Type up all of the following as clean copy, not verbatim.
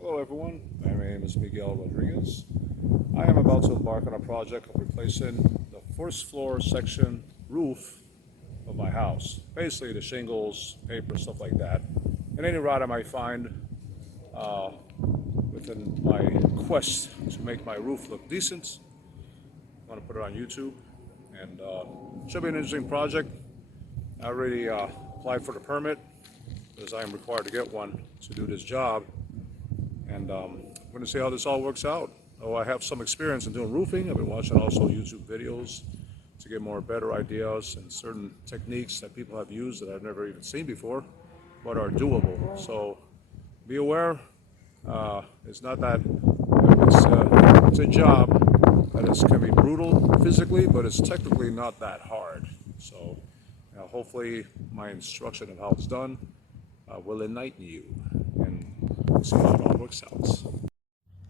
Hello everyone, my name is Miguel Rodriguez. I am about to embark on a project of replacing the first floor section roof of my house. Basically the shingles, paper, stuff like that. And any rod I might find uh, within my quest to make my roof look decent. I want to put it on YouTube and should be an interesting project. I already applied for the permit because I am required to get one to do this job. And I'm going to see how this all works out. Oh, I have some experience in doing roofing. I've been watching also YouTube videos to get more better ideas and certain techniques that people have used that I've never even seen before, but are doable. So be aware. It's not that it's a job that can be brutal physically, but it's technically not that hard. So hopefully my instruction of how it's done will enlighten you and see how it all works out.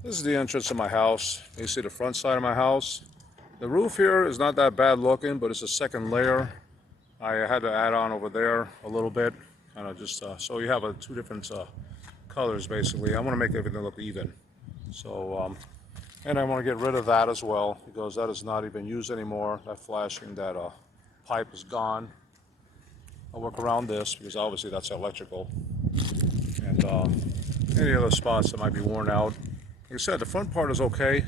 This is the entrance of my house. You see the front side of my house. The roof here is not that bad looking, but it's a second layer. I had to add on over there a little bit, kind of just so you have two different colors basically. I want to make everything look even. So, and I want to get rid of that as well because that is not even used anymore. That flashing, that pipe is gone. I'll work around this because obviously that's electrical. And any other spots that might be worn out. Like I said, the front part is okay.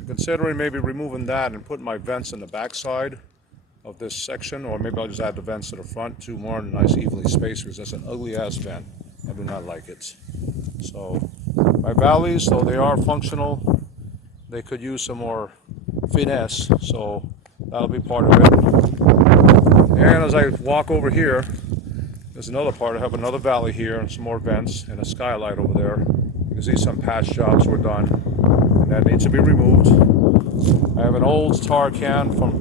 I'm considering maybe removing that and putting my vents in the back side of this section, or maybe I'll just add the vents to the front, two more nice evenly spaced because that's an ugly ass vent. I do not like it. So my valleys, though they are functional, they could use some more finesse, so that'll be part of it. And as I walk over here, there's another part. I have another valley here and some more vents and a skylight over there. You can see some patch jobs were done and that needs to be removed. I have an old tar can from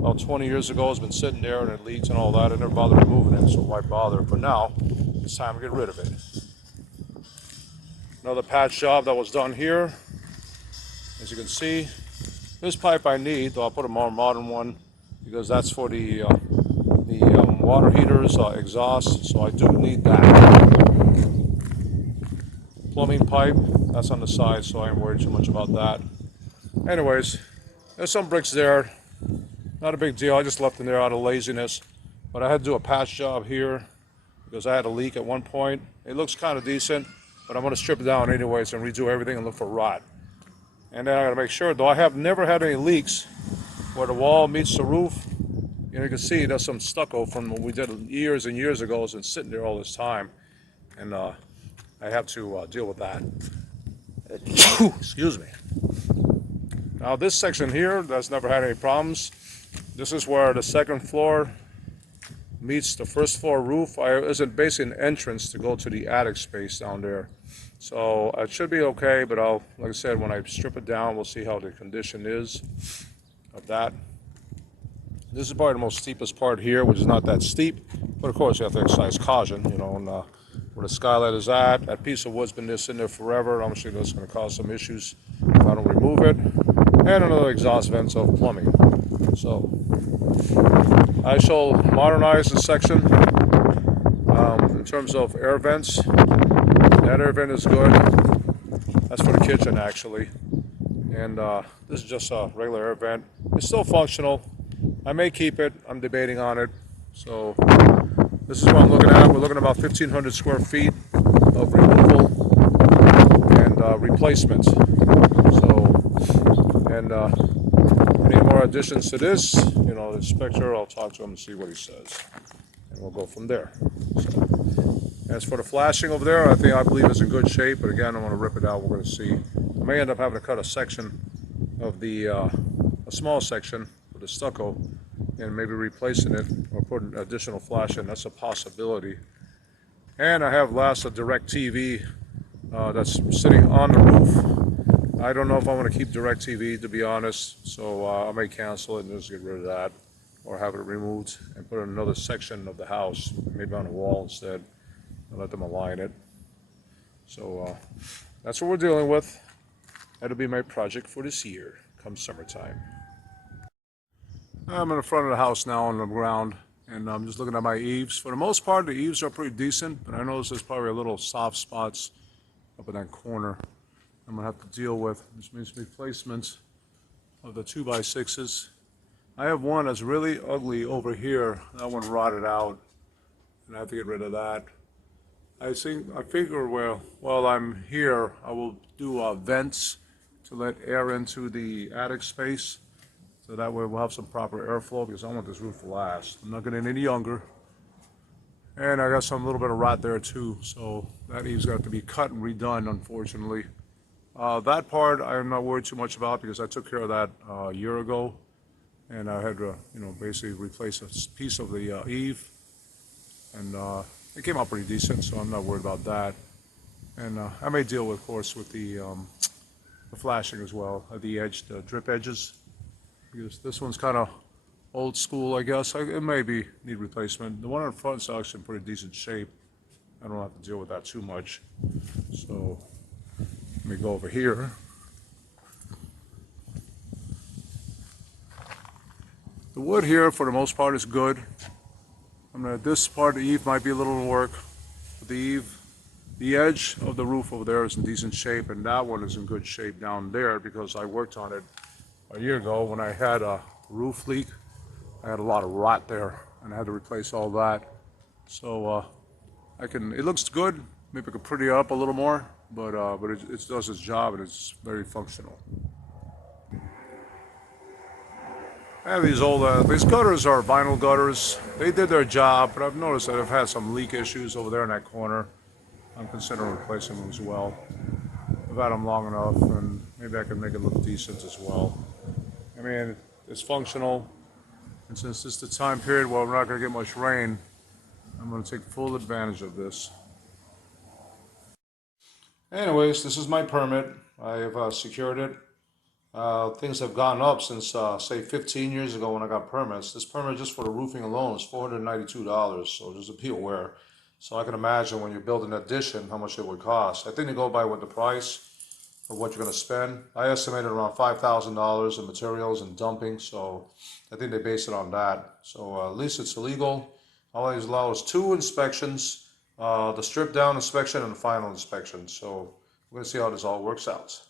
about 20 years ago. It's been sitting there and it leaks and all that. I never bothered removing it, so why bother? But now it's time to get rid of it. Another patch job that was done here. As you can see, this pipe I need, though I'll put a more modern one because that's for the water heaters, exhaust, so I do need that. Plumbing pipe, that's on the side, so I ain't worried too much about that. Anyways, there's some bricks there. Not a big deal, I just left them there out of laziness. But I had to do a patch job here because I had a leak at one point. It looks kind of decent, but I'm going to strip it down anyways and redo everything and look for rot. And then I got to make sure, though I have never had any leaks where the wall meets the roof. You can see there's some stucco from what we did years and years ago. It's been sitting there all this time, and I have to deal with that. Excuse me. Now this section here, that's never had any problems. This is where the second floor meets the first floor roof. There's basically an entrance to go to the attic space down there. So it should be okay, but like I said, when I strip it down, we'll see how the condition is of that. This is probably the most steepest part here, which is not that steep, but of course you have to exercise caution, and where the skylight is at. That piece of wood's been there sitting there forever. I'm sure that's going to cause some issues if I don't remove it. And another exhaust vent of plumbing. So I shall modernize this section in terms of air vents. That air vent is good. That's for the kitchen actually. And this is just a regular air vent. It's still functional. I may keep it. I'm debating on it. So this is what I'm looking at. We're looking at about 1,500 square feet of removal and replacement. So, and any more additions to this, the inspector, I'll talk to him and see what he says. And we'll go from there. So, as for the flashing over there, I believe it's in good shape. But again, I want to rip it out. We're going to see. I may end up having to cut a section of a small section with the stucco and maybe replacing it or putting additional flash in. That's a possibility. And I have a DirecTV that's sitting on the roof. I don't know if I want to keep DirecTV, to be honest, so I may cancel it and just get rid of that or have it removed and put in another section of the house, maybe on the wall instead, and let them align it. So that's what we're dealing with. That'll be my project for this year, come summertime. I'm in the front of the house now on the ground, and I'm just looking at my eaves. For the most part, the eaves are pretty decent, but I notice there's probably a little soft spots up in that corner. I'm gonna have to deal with, which means replacements of the 2x6s. I have one that's really ugly over here. That one rotted out, and I have to get rid of that. I figure, well, while I'm here, I will do vents to let air into the attic space, so that way we'll have some proper airflow, because I want this roof to last. I'm not getting any younger. And I got some little bit of rot there too, so that eave's got to be cut and redone, unfortunately. That part I'm not worried too much about, because I took care of that a year ago, and I had to, basically replace a piece of the eave, and it came out pretty decent, so I'm not worried about that. And I may deal, of course, with the flashing as well, at the edge, the drip edges, because this one's kind of old school, I guess. It may need replacement. The one in front is actually in pretty decent shape. I don't have to deal with that too much. So let me go over here. The wood here, for the most part, is good. This part of the eave might be a little work. The edge of the roof over there is in decent shape, and that one is in good shape down there, because I worked on it a year ago when I had a roof leak. I had a lot of rot there, and I had to replace all that. So it looks good. Maybe I could pretty it up a little more, but it does its job, and it's very functional. I have these gutters are vinyl gutters. They did their job, but I've noticed that I've had some leak issues over there in that corner. I'm considering replacing them as well. I've had them long enough, and maybe I can make it look decent as well. I mean, it's functional, and since this is the time period where we're not going to get much rain, I'm going to take full advantage of this. Anyways, this is my permit. I have secured it. Things have gone up since, say, 15 years ago when I got permits. This permit just for the roofing alone is $492, so just be aware. So I can imagine when you build an addition how much it would cost. I think they go by what the price of what you're going to spend. I estimated around $5,000 in materials and dumping, so I think they base it on that. So at least it's illegal. All they allow is 2 inspections, the strip down inspection and the final inspection. So we're going to see how this all works out.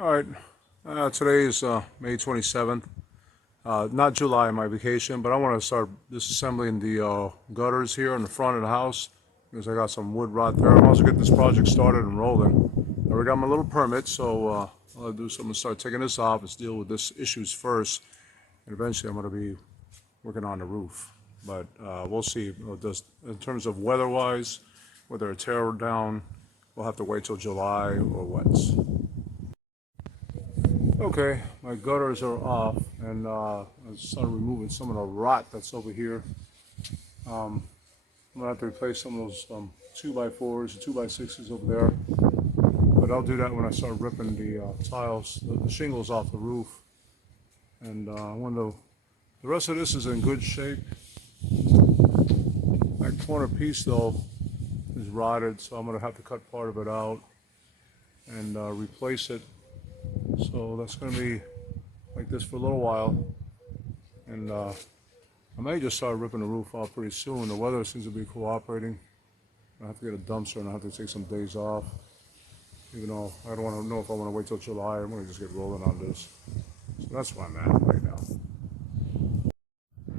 All right, today is May 27th. Not July, my vacation, but I want to start disassembling the gutters here in the front of the house, because I got some wood rot there. I'm also getting this project started and rolling. I already got my little permit, so I'll do something to start taking this off. Let's deal with this issues first, and eventually I'm going to be working on the roof. But we'll see. In terms of weather-wise, whether it's tear down, we'll have to wait till July or what. Okay, my gutters are off, and I started removing some of the rot that's over here. I'm gonna have to replace some of those 2x4s, 2x6s over there, but I'll do that when I start ripping the tiles, the shingles off the roof. And the rest of this is in good shape. That corner piece though is rotted, so I'm gonna have to cut part of it out and replace it. So that's going to be like this for a little while, and I may just start ripping the roof off pretty soon. The weather seems to be cooperating. I have to get a dumpster, and I have to take some days off, even though I don't want to know if I want to wait till July. I'm going to just get rolling on this. So that's where I'm at right now.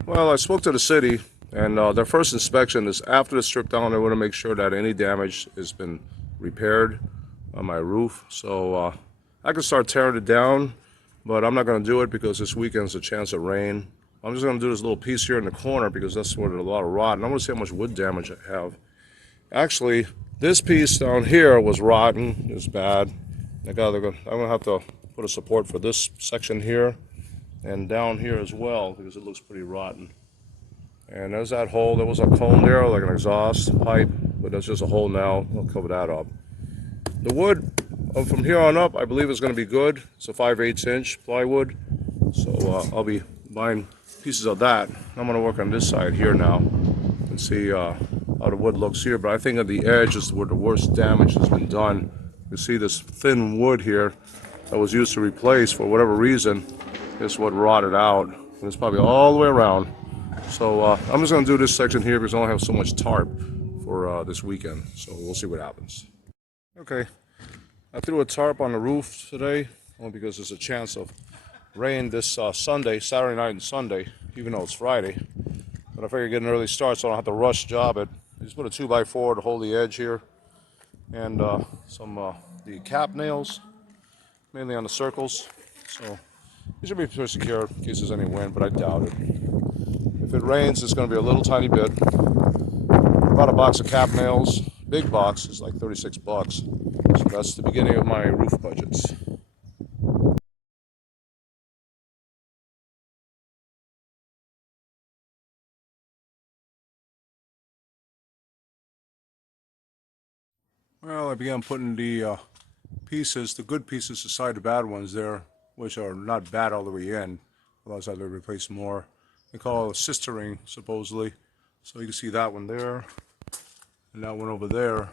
Well, I spoke to the city, and their first inspection is after the strip down. They want to make sure that any damage has been repaired on my roof. So I can start tearing it down, but I'm not going to do it because this weekend's a chance of rain. I'm just going to do this little piece here in the corner because that's where there's a lot of rot, and I want to see how much wood damage I have. Actually, this piece down here was rotten. It's bad. I'm going to have to put a support for this section here and down here as well because it looks pretty rotten. And there's that hole. There was a cone there, like an exhaust pipe, but that's just a hole now. I'll cover that up. The wood from here on up, I believe is going to be good. It's a 5/8 inch plywood, so I'll be buying pieces of that. I'm going to work on this side here now and see how the wood looks here. But I think at the edge is where the worst damage has been done. You see this thin wood here that was used to replace for whatever reason. This wood rotted out, and it's probably all the way around. So I'm just going to do this section here because I only have so much tarp for this weekend. So we'll see what happens. Okay, I threw a tarp on the roof today, only because there's a chance of rain this Saturday night and Sunday, even though it's Friday. But I figured get an early start so I don't have to rush job it. I just put a 2x4 to hold the edge here, and the cap nails, mainly on the circles. So these should be pretty secure in case there's any wind, but I doubt it. If it rains, it's going to be a little tiny bit. About a box of cap nails. Big box is like 36 bucks. So that's the beginning of my roof budgets. Well, I began putting the pieces, the good pieces aside the bad ones there, which are not bad all the way in. Otherwise I'd replace more. They call it a sistering, supposedly. So you can see that one there, and that one over there.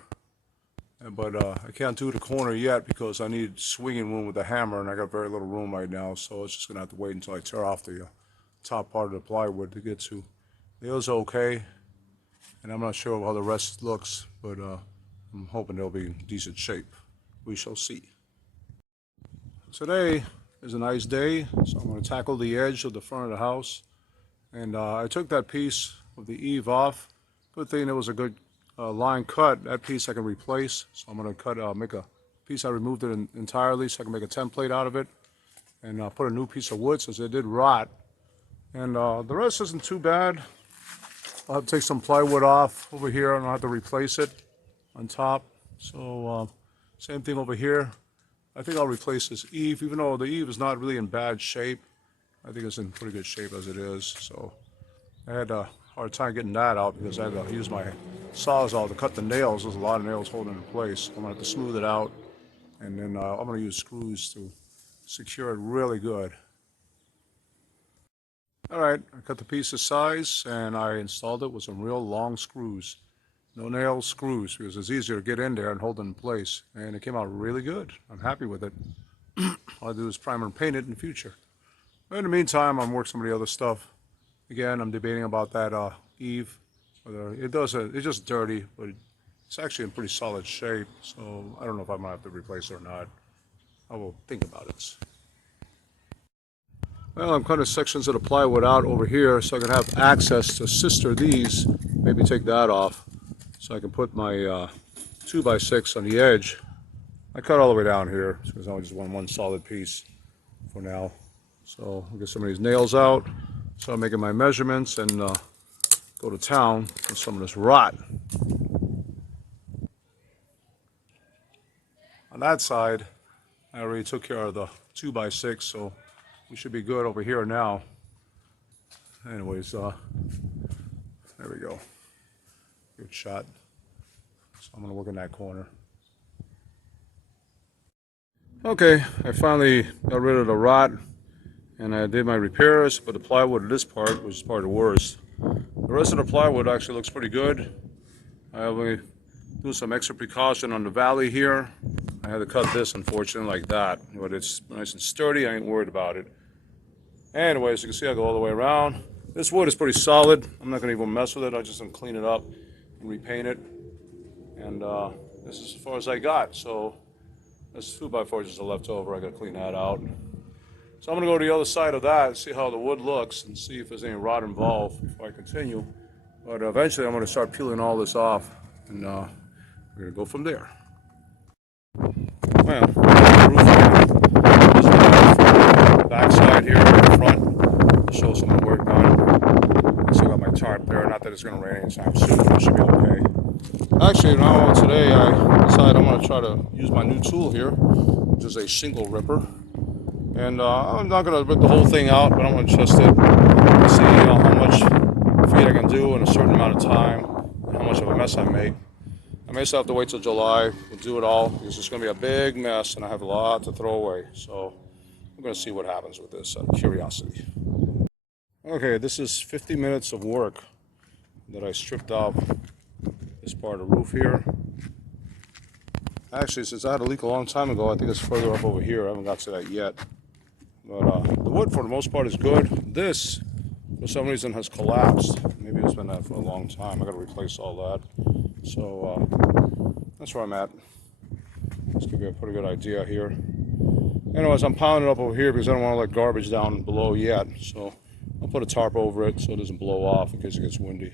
But I can't do the corner yet because I need swinging room with the hammer, and I got very little room right now, so it's just gonna have to wait until I tear off the top part of the plywood to get to. Those are okay, and I'm not sure how the rest looks, but I'm hoping they'll be in decent shape. We shall see. Today is a nice day, so I'm going to tackle the edge of the front of the house. And I took that piece of the eave off. Good thing it was a good line cut. That piece I can replace, so I'm going to make a piece. I removed it entirely so I can make a template out of it, and put a new piece of wood since it did rot. And the rest isn't too bad. I'll have to take some plywood off over here, and I'll have to replace it on top. So same thing over here. I think I'll replace this eave, even though the eave is not really in bad shape. I think it's in pretty good shape as it is. So I had a hard time getting that out because I had to use my Sawzall to cut the nails. There's a lot of nails holding it in place. I'm gonna have to smooth it out, and then I'm gonna use screws to secure it really good. All right, I cut the piece of size and I installed it with some real long screws. No nails, screws, because it's easier to get in there and hold it in place. And it came out really good. I'm happy with it. All I'll do is primer and paint it in the future. But in the meantime, I'm working some of the other stuff. Again, I'm debating about that eave. It's just dirty, but it's actually in pretty solid shape. So I don't know if I'm gonna have to replace it or not. I will think about it. Well, I'm cutting sections of the plywood out over here so I can have access to sister these. Maybe take that off, so I can put my 2x6 on the edge. I cut all the way down here because I only just want one solid piece for now. So I'll get some of these nails out, start making my measurements, and go to town with some of this rot. On that side, I already took care of the 2x6, so we should be good over here now. Anyways, there we go. Good shot. So I'm gonna work in that corner. Okay, I finally got rid of the rot and I did my repairs, but the plywood of this part was part of the worst. The rest of the plywood actually looks pretty good. I only do some extra precaution on the valley here. I had to cut this, unfortunately, like that, but it's nice and sturdy. I ain't worried about it. Anyways, you can see I go all the way around. This wood is pretty solid. I'm not gonna even mess with it. I just gonna clean it up and repaint it. And this is as far as I got. So this 2x4 is just left over. I gotta clean that out. So I'm gonna go to the other side of that and see how the wood looks and see if there's any rot involved before I continue. But eventually I'm gonna start peeling all this off, and we're gonna go from there. Well, the backside here in the front to show some of the work done. I still got my tarp there. Not that it's gonna rain anytime soon. It should be okay. Actually, now today I decided I'm gonna try to use my new tool here, which is a shingle ripper. And I'm not going to rip the whole thing out, but I'm going to test it and see how much feet I can do in a certain amount of time and how much of a mess I make. I may still have to wait till July to do it all because it's going to be a big mess and I have a lot to throw away. So I'm going to see what happens with this out of curiosity. Okay, this is 50 minutes of work that I stripped off this part of the roof here. Actually, since I had a leak a long time ago, I think it's further up over here. I haven't got to that yet. But the wood, for the most part, is good. This, for some reason, has collapsed. Maybe it's been that for a long time. I got to replace all that. So that's where I'm at. This could be a pretty good idea here. Anyways, I'm pounding it up over here because I don't want to let garbage down below yet. So I'll put a tarp over it so it doesn't blow off in case it gets windy.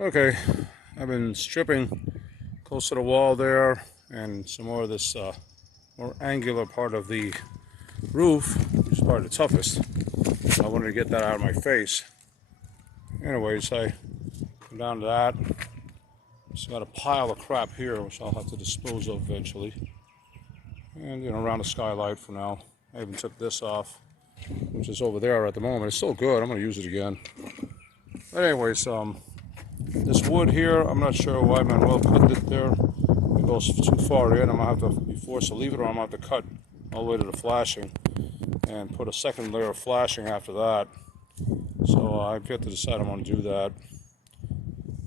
Okay, I've been stripping close to the wall there and some more of this more angular part of the roof, which is probably the toughest. I wanted to get that out of my face. Anyways, I come down to that. Just got a pile of crap here, which I'll have to dispose of eventually. And, around the skylight for now. I even took this off, which is over there at the moment. It's still good. I'm going to use it again. But anyways, this wood here, I'm not sure why Manuel put it there. It goes too far in. I'm going to have to be forced to leave it, or I'm going to have to cut all the way to the flashing and put a second layer of flashing after that. So I've got to decide I'm going to do that.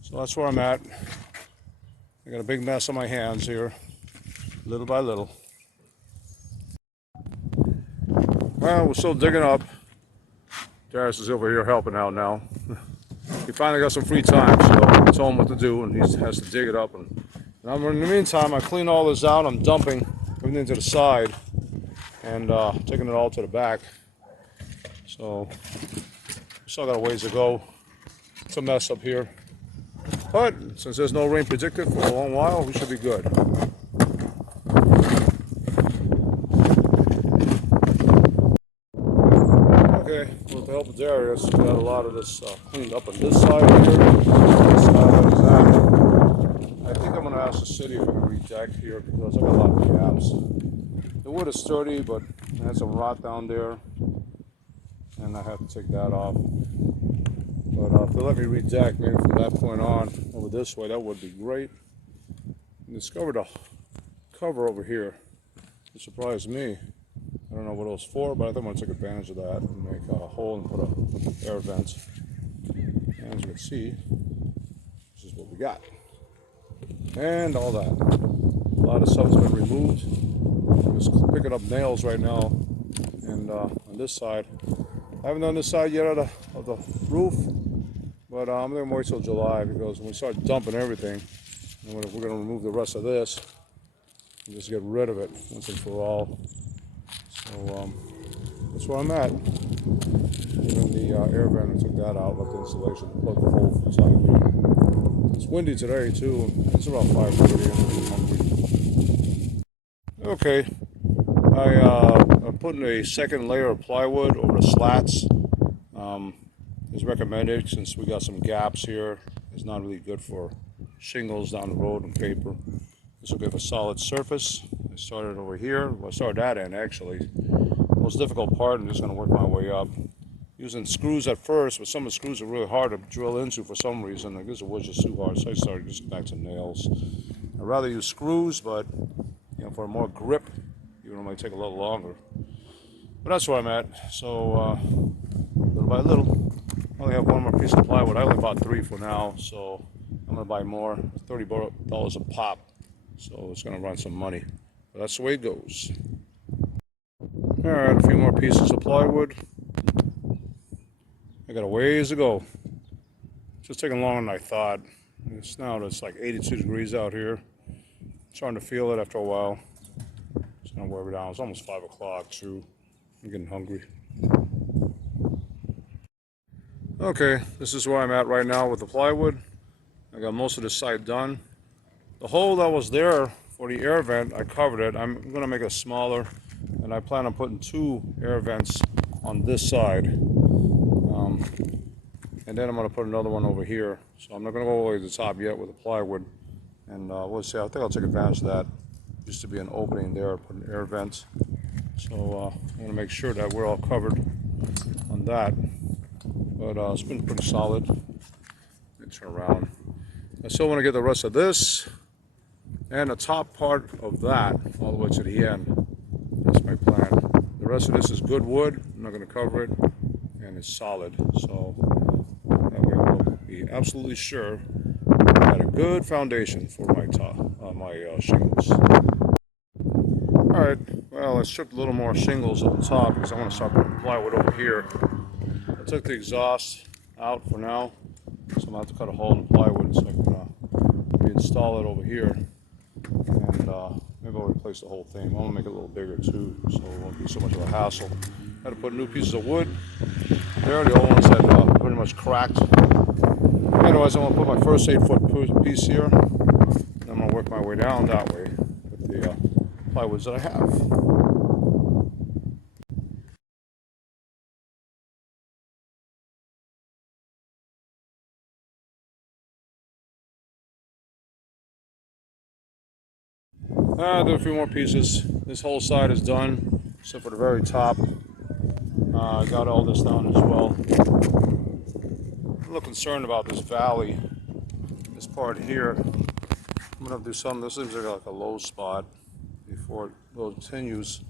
So that's where I'm at. I got a big mess on my hands here, little by little. Well, we're still digging up. Darius is over here helping out now. He finally got some free time, so I told him what to do, and he has to dig it up. And in the meantime, I clean all this out. I'm dumping everything to the side and taking it all to the back. So we still got a ways to go. It's a mess up here. But since there's no rain predicted for a long while, we should be good. Okay, with the help of Darius, we got a lot of this cleaned up on this side here. This side is that. I think I'm going to ask the city if I can redeck here because I got a lot of gaps. The wood is sturdy, but it has some rot down there, and I have to take that off. But if they let me redeck, maybe from that point on over this way, that would be great. I discovered a cover over here. It surprised me. I don't know what it was for, but I think I'm going to take advantage of that and make a hole and put an air vent. And as you can see, this is what we got. And all that. A lot of stuff has been removed. I'm just picking up nails right now. And on this side, I haven't done this side yet of the roof, but I'm going to wait till July because when we start dumping everything, we're going to remove the rest of this and just get rid of it once and for all. So that's where I'm at. Even the air vent, I took that out, left the insulation, plugged the hole for the time being. It's windy today too. It's about 5:30. I'm hungry. Okay, I'm putting a second layer of plywood over the slats. It's recommended since we got some gaps here. It's not really good for shingles down the road and paper. This will give a solid surface. I started over here. Well, I started that end actually. The most difficult part, I'm just going to work my way up. Using screws at first, but some of the screws are really hard to drill into for some reason. I guess it was just too hard, so I started just back to nails. I'd rather use screws, but for more grip, even though it might take a little longer. But that's where I'm at. So little by little, I only have one more piece of plywood. I only bought 3 for now, so I'm going to buy more. $30 a pop, so it's going to run some money. But that's the way it goes. All right, a few more pieces of plywood. I got a ways to go. It's just taking longer than I thought. It's like 82 degrees out here. I'm starting to feel it after a while. It's gonna wear me down. It's almost 5 o'clock too. I'm getting hungry. Okay, this is where I'm at right now with the plywood. I got most of this side done. The hole that was there for the air vent, I covered it. I'm gonna make it smaller, and I plan on putting 2 air vents on this side. And then I'm going to put another one over here. So I'm not going to go all the way to the top yet with the plywood. And we'll see. I think I'll take advantage of that. Used to be an opening there, put an air vent. So I want to make sure that we're all covered on that. But it's been pretty solid. Let me turn around. I still want to get the rest of this and the top part of that all the way to the end. That's my plan. The rest of this is good wood. I'm not going to cover it. And it's solid. So that way we'll be absolutely sure I got a good foundation for my shingles. All right, Well, I stripped a little more shingles at the top because I want to start putting plywood over here. I took the exhaust out for now, so I'm going to have to cut a hole in the plywood so I can reinstall it over here. And maybe I'll replace the whole thing. I want to make it a little bigger too, so it won't be so much of a hassle. I had to put new pieces of wood there. The old ones had pretty much cracked. Anyways, I'm going to put my first 8-foot piece here. And I'm going to work my way down that way with the plywoods that I have. I did a few more pieces. This whole side is done, except for the very top. I got all this down as well. I'm a little concerned about this valley, this part here. I'm gonna have to do something. This seems like a low spot before it continues.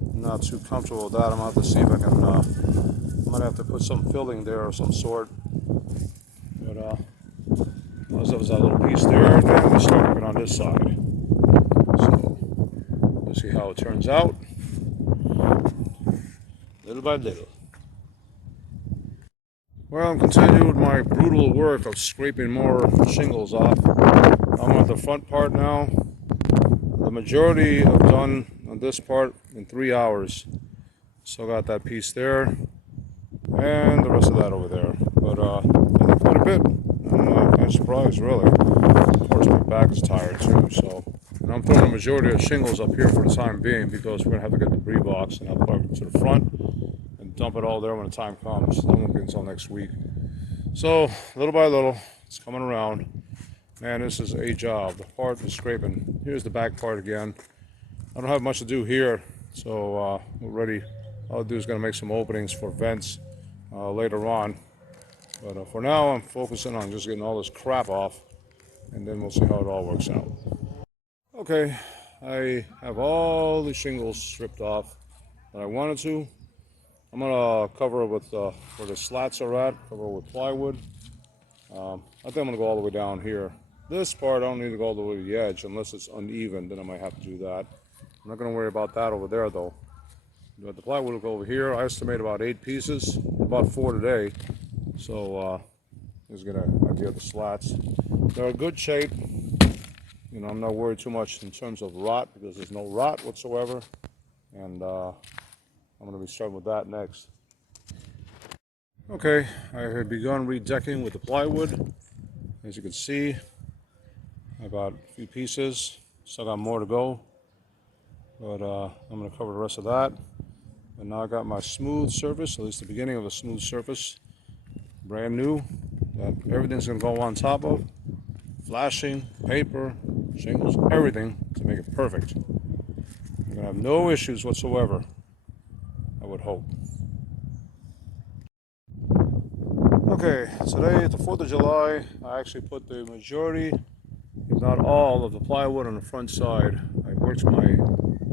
I'm not too comfortable with that. I'm gonna have to see if I can. I might have to put some filling there of some sort. But as there was that little piece there, then we start working on this side. So we'll see how it turns out, little by little. Well, I'm continuing with my brutal work of scraping more shingles off. I'm on the front part now. The majority I've done on this part in 3 hours. So I got that piece there and the rest of that over there. But I did quite a bit. I'm surprised, really. Of course, my back is tired too. So, and I'm throwing the majority of shingles up here for the time being because we're gonna have to get the debris box and I'll park it to the front and dump it all there when the time comes. That won't be until next week. So little by little, it's coming around. Man, this is a job. The part is scraping. Here's the back part again. I don't have much to do here, so we're ready. All I'll do is gonna make some openings for vents later on. But for now, I'm focusing on just getting all this crap off, and then we'll see how it all works out. Okay, I have all the shingles stripped off that I wanted to. I'm gonna cover it with where the slats are at, cover it with plywood. I think I'm gonna go all the way down here. This part, I don't need to go all the way to the edge unless it's uneven, then I might have to do that. I'm not gonna worry about that over there though. But the plywood will go over here. I estimate about 8 pieces, about 4 today. So let's get an idea of the slats. They're in good shape. You know, I'm not worried too much in terms of rot because there's no rot whatsoever. And I'm gonna be starting with that next. Okay, I have begun redecking with the plywood. As you can see, I got a few pieces. Still got more to go. But I'm gonna cover the rest of that. And now I got my smooth surface, at least the beginning of a smooth surface, brand new, that everything's gonna go on top of. Flashing, paper, shingles, everything to make it perfect. You're gonna have no issues whatsoever, I would hope. Okay, today, the 4th of July, I actually put the majority, if not all, of the plywood on the front side. I worked my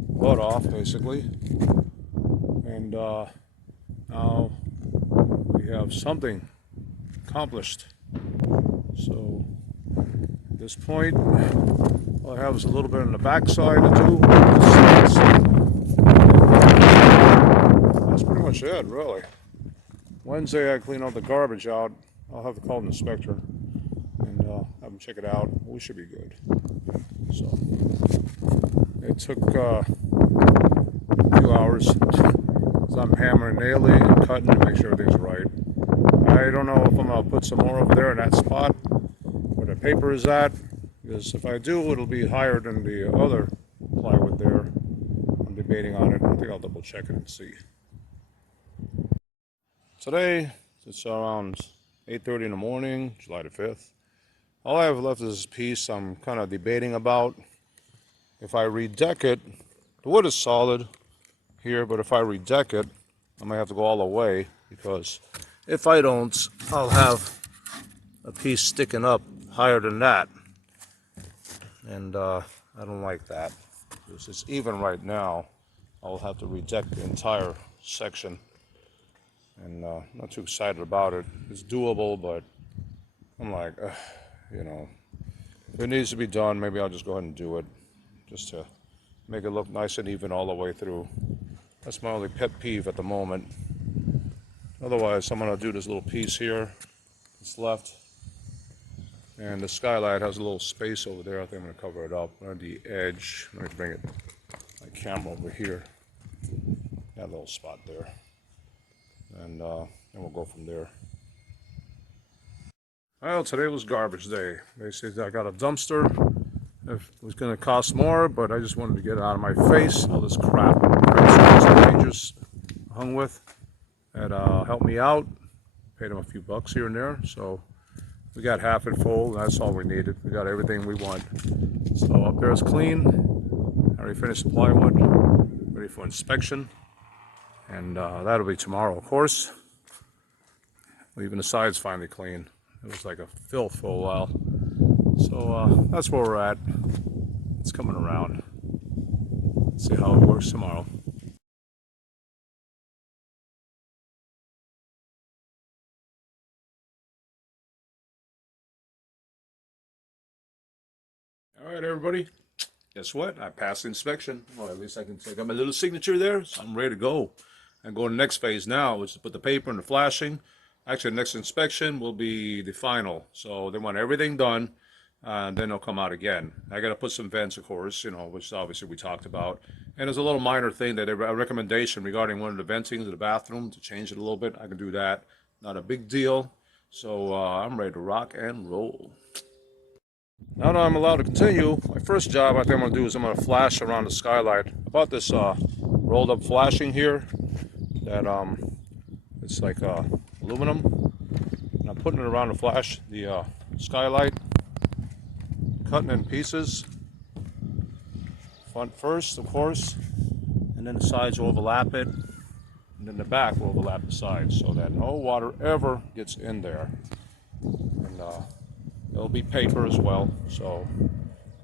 butt off, basically. And now we have something accomplished. So at this point, all I have is a little bit on the back side to do. That's pretty much it, really. Wednesday, I clean all the garbage out. I'll have to call an inspector and have him check it out. We should be good. So it took a few hours. So I'm hammering, nailing, and cutting to make sure everything's right. I don't know if I'm gonna put some more over there in that spot where the paper is at, because if I do, it'll be higher than the other plywood there. I'm debating on it. I think I'll double check it and see. Today, it's around 8:30 in the morning, July the 5th. All I have left is this piece I'm kind of debating about. If I redeck it, the wood is solid here, but if I redeck it, I might have to go all the way, because if I don't, I'll have a piece sticking up higher than that. And I don't like that. Because it's even right now. I'll have to redeck the entire section. And not too excited about it. It's doable, but I'm like, you know, if it needs to be done, maybe I'll just go ahead and do it, just to make it look nice and even all the way through. That's my only pet peeve at the moment. Otherwise, I'm going to do this little piece here that's left. And the skylight has a little space over there. I think I'm going to cover it up on the edge. Let me bring it, my camera over here. That little spot there. And we'll go from there. Well, today was garbage day. Basically, I got a dumpster. It was going to cost more, but I just wanted to get it out of my face. All this crap the Rangers hung with that helped me out. Paid them a few bucks here and there, so we got half it full. That's all we needed. We got everything we want. So up there is clean. I already finished the plywood, ready for inspection, and that'll be tomorrow, of course. Even the sides finally clean. It was like a filth for a while. So that's where we're at. It's coming around. Let's see how it works tomorrow. All right, everybody. Guess what? I passed the inspection. Well, at least I can take my little signature there. So I'm ready to go. And go to the next phase now, which is put the paper and the flashing. Actually, the next inspection will be the final. So they want everything done. And then they'll come out again. I got to put some vents, of course, which obviously we talked about. And there's a little minor thing that a recommendation regarding one of the ventings in the bathroom to change it a little bit. I can do that. Not a big deal. So I'm ready to rock and roll. Now that I'm allowed to continue, my first job I think I'm going to do is I'm going to flash around the skylight. I bought this rolled up flashing here that it's like aluminum. And I'm putting it around the skylight. Cutting in pieces. Front first, of course, and then the sides will overlap it, and then the back will overlap the sides so that no water ever gets in there. And there'll be paper as well, so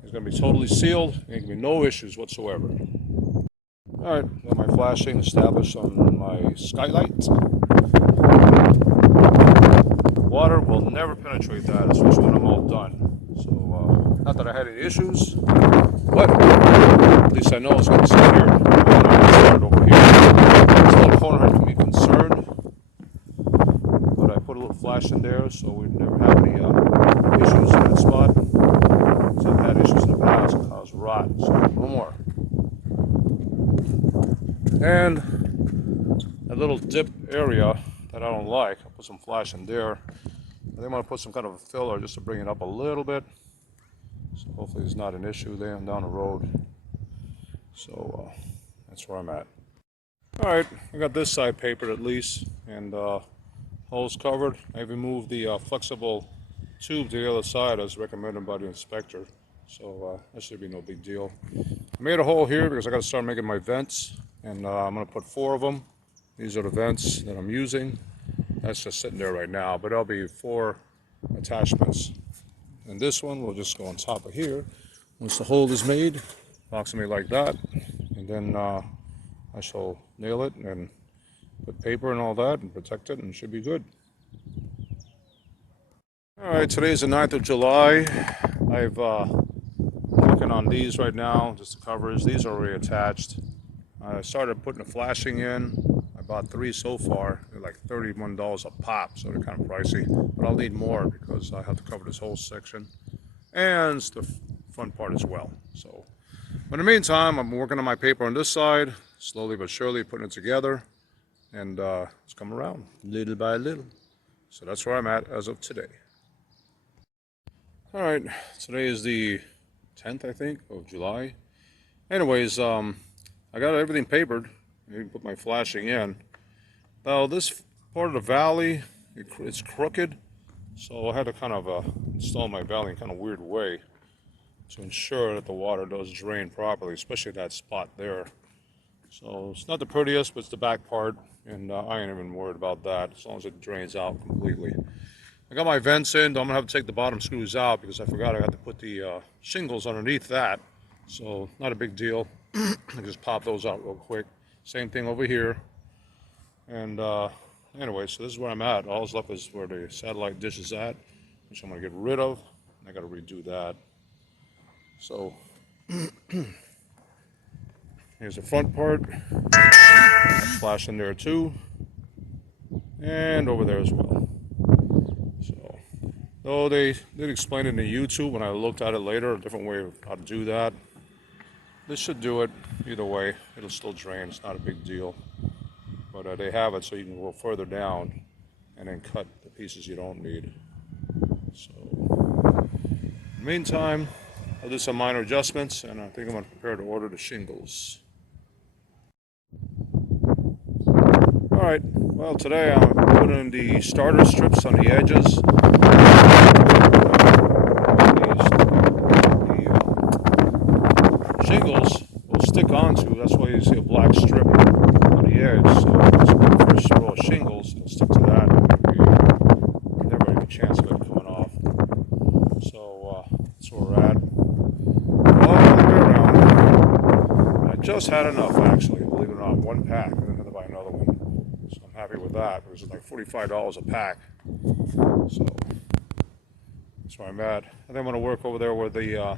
it's going to be totally sealed. There can be no issues whatsoever. All right, got my flashing established on my skylight. Water will never penetrate that, especially when I'm all done. So, not that I had any issues, but at least I know it's going to stay here. I'm concerned over here. This little corner had to be concerned, but I put a little flash in there so we'd never have any issues in that spot. So I've had issues in the past that caused rot, so no more. And that little dip area that I don't like, I'll put some flash in there. I think I'm going to put some kind of a filler just to bring it up a little bit. So hopefully there's not an issue there down the road. So that's where I'm at. All right, I got this side papered at least, and holes covered. I even moved the flexible tube to the other side as recommended by the inspector. So that should be no big deal. I made a hole here because I got to start making my vents, and I'm going to put 4 of them. These are the vents that I'm using. That's just sitting there right now, but there'll be 4 attachments. And this one will just go on top of here. Once the hole is made, approximately like that, and then I shall nail it and put paper and all that and protect it, and it should be good. All right, today's the 9th of July. I'm working on these right now, just the covers. These are already attached. I started putting the flashing in. I bought 3 so far. They're like $31 a pop, so they're kind of pricey. But I'll need more because I have to cover this whole section and the front part as well. So, but in the meantime, I'm working on my paper on this side, slowly but surely putting it together, and it's coming around little by little. So that's where I'm at as of today. All right, today is the 10th, I think, of July. Anyways, I got everything papered. I even put my flashing in. Now this part of the valley, it's crooked, so I had to kind of install my valley in kind of weird way to ensure that the water does drain properly, especially that spot there. So it's not the prettiest, but it's the back part, and I ain't even worried about that as long as it drains out completely. I got my vents in. I'm gonna have to take the bottom screws out because I forgot I got to put the shingles underneath that. So not a big deal. I just pop those out real quick. Same thing over here. And anyway, so this is where I'm at. All that's left is where the satellite dish is at, which I'm going to get rid of. I got to redo that. So Here's the front part. Flash in there too. And over there as well. So, though they did explain it in YouTube when I looked at it later, a different way of how to do that. This should do it either way. It'll still drain. It's not a big deal. But they have it so you can go further down and then cut the pieces you don't need. So, in the meantime, I'll do some minor adjustments, and I think I'm going to prepare to order the shingles. Alright, well today I'm putting the starter strips on the edges. The shingles will stick onto, that's why you see a black strip on the edge. So it's the first row of shingles, it'll stick to that. You never have a chance of it coming off. So that's where we're at. All the way around. I just had enough actually, believe it or not, one pack, and then I had to buy another one. So I'm happy with that. It was like $45 a pack. So that's where I'm at. And then I'm going to work over there where the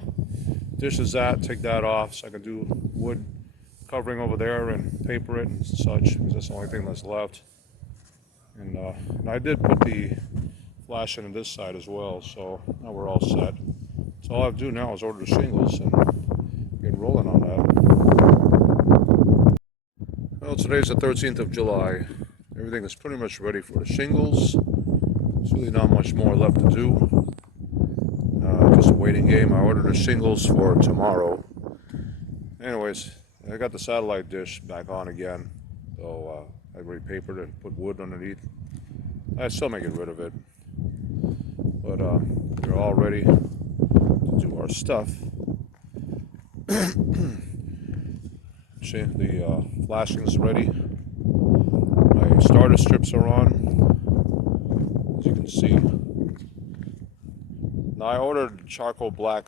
dish is at, take that off so I can do wood covering over there and paper it and such, because that's the only thing that's left. And I did put the flash in on this side as well, so now we're all set. So all I have to do now is order the shingles and get rolling on that. Well, today's the 13th of July. Everything is pretty much ready for the shingles. There's really not much more left to do. Just a waiting game. I ordered the shingles for tomorrow. Anyways, I got the satellite dish back on again. So I repapered it and put wood underneath. I still may get rid of it. But we're all ready to do our stuff. The flashing's ready. My starter strips are on, as you can see. Now I ordered charcoal black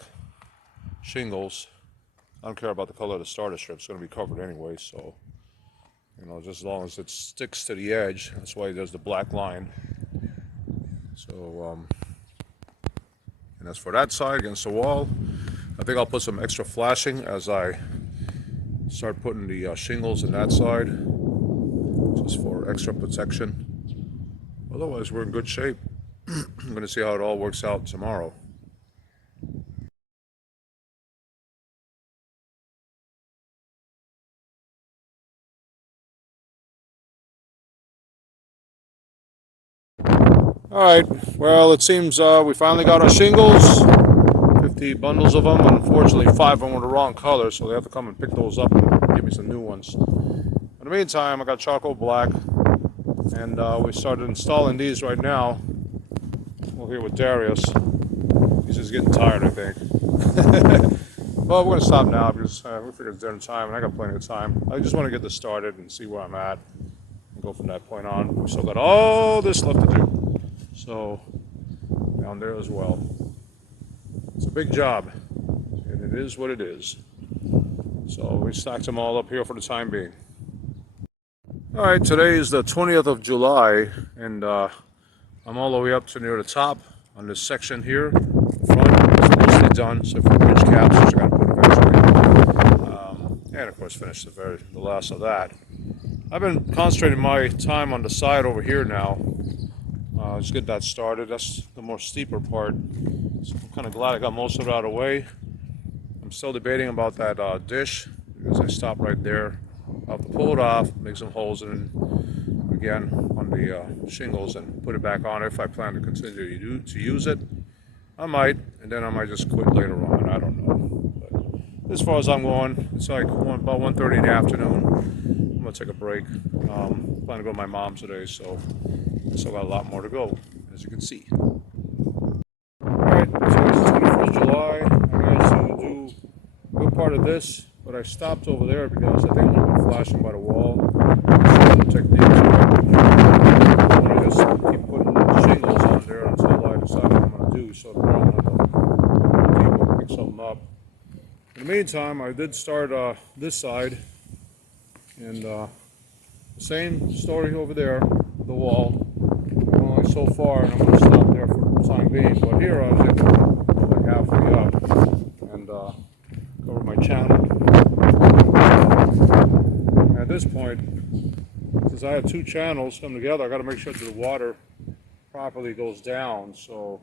shingles. I don't care about the color of the starter strips. It's going to be covered anyway, so you know, just as long as it sticks to the edge. That's why there's the black line. So and as for that side against the wall, I think I'll put some extra flashing as I start putting the shingles in that side, just for extra protection. Otherwise, we're in good shape. I'm going to see how it all works out tomorrow. Alright, well it seems we finally got our shingles. 50 bundles of them. Unfortunately, 5 of them were the wrong color, so they have to come and pick those up and give me some new ones. In the meantime, I got charcoal black, and we started installing these right now. We're here with Darius. He's just getting tired, I think. Well, we're going to stop now because we figured it's dinner time, and I got plenty of time. I just want to get this started and see where I'm at and go from that point on. We've still got all this left to do. So, down there as well. It's a big job, and it is what it is. So we stacked them all up here for the time being. Alright, today is the 20th of July, and I'm all the way up to near the top on this section here. The front is mostly done, so for bridge caps, which I got to put eventually. And of course finish the last of that. I've been concentrating my time on the side over here now. Just get that started. That's the more steeper part. So I'm kind of glad I got most of it out of the way. I'm still debating about that dish because I stopped right there. I'll have to pull it off, make some holes in it again on the shingles and put it back on if I plan to continue to use it. I might, and then I might just quit later on. I don't know. But as far as I'm going, it's like about 1:30 in the afternoon. I'm going to take a break. I'm planning to go to my mom's today, so I still got a lot more to go, as you can see. Alright, so it's the 21st of July. I managed to do a good part of this, but I stopped over there because I think I'm going to be flashing by the wall. So the technique. I want to just keep putting shingles on there until I decide what I'm going to do. So tomorrow I'm going to pick something up. In the meantime, I did start this side, and same story over there, the wall. Only so far, and I'm going to stop there for the time being. But here I was able to go like halfway up and cover my channel. this point, since I have two channels come together, I got to make sure that the water properly goes down. So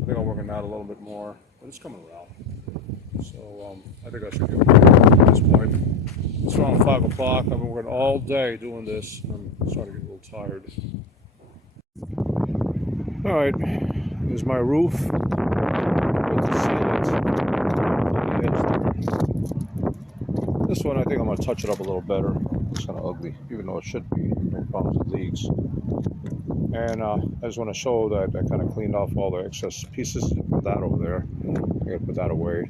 I think I'll work on that a little bit more, but it's coming around. So I think I should be okay at this point. It's around 5 o'clock. I've been working all day doing this, and I'm starting to get a little tired. All right, here's my roof. Good to seal it. This one, I think I'm going to touch it up a little better. It's kind of ugly, even though it should be. No problems with leaks. And I just want to show that I kind of cleaned off all the excess pieces. Put that over there. I got to put that away.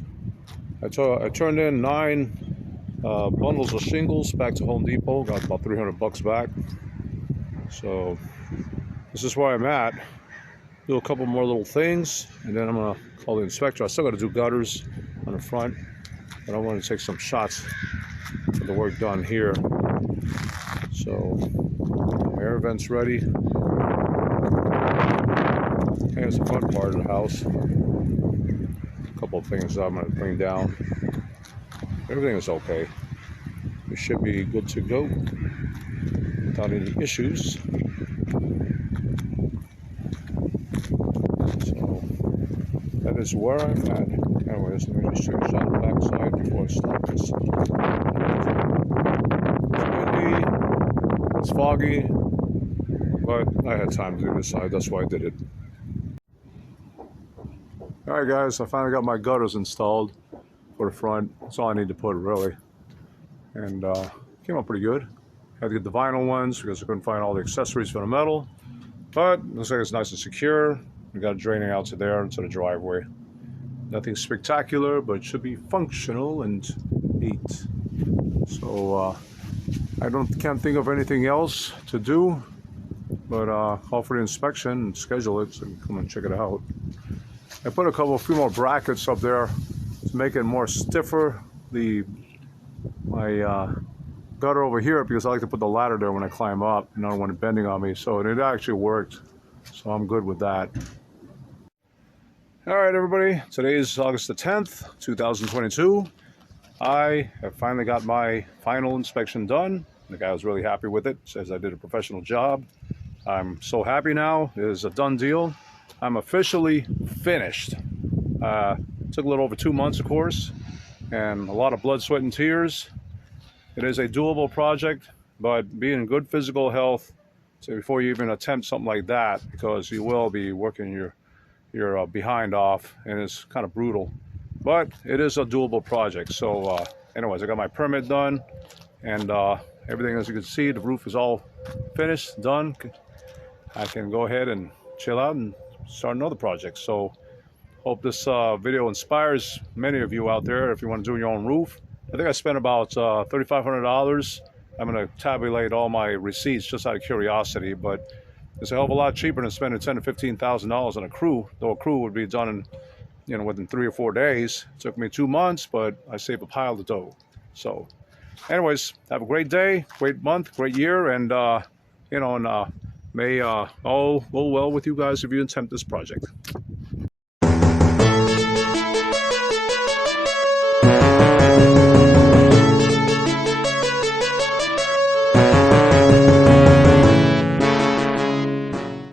I turned in 9 bundles of shingles back to Home Depot. Got about $300 back. So this is where I'm at. Do a couple more little things, and then I'm gonna call the inspector. I still got to do gutters on the front, but I want to take some shots for the work done here. So my air vent's ready. Here's the front part of the house. A couple of things I'm gonna bring down. Everything is okay. We should be good to go without any issues. That is where I'm at. Anyways, let me just take a shot on the back side before I start this. It's windy, it's foggy, but I had time to do this side, that's why I did it. Alright guys, I finally got my gutters installed for the front. That's all I need to put really. And came out pretty good. Had to get the vinyl ones because I couldn't find all the accessories for the metal. But it looks like it's nice and secure. We got it draining out to there into the driveway. Nothing spectacular, but it should be functional and neat. So I can't think of anything else to do, but call for the inspection and schedule it so you can come and check it out. I put a few more brackets up there to make it more stiffer. My gutter over here, because I like to put the ladder there when I climb up and I don't want it bending on me. So it actually worked. So I'm good with that. All right, everybody. Today is August the 10th, 2022. I have finally got my final inspection done. The guy was really happy with it. Says I did a professional job. I'm so happy now. It is a done deal. I'm officially finished. Took a little over 2 months, of course, and a lot of blood, sweat, and tears. It is a doable project, but be in good physical health before you even attempt something like that, because you will be working your behind off, and it's kind of brutal, but it is a doable project. So anyways, I got my permit done, and everything, as you can see, the roof is all finished, done. I can go ahead and chill out and start another project. So hope this video inspires many of you out there if you want to do your own roof. I think I spent about $3,500. I'm going to tabulate all my receipts just out of curiosity, but it's a hell of a lot cheaper than spending $10,000 to $15,000 on a crew. Though a crew would be done in, within 3 or 4 days. It took me 2 months, but I saved a pile of dough. So, anyways, have a great day, great month, great year, and may all go well with you guys if you attempt this project.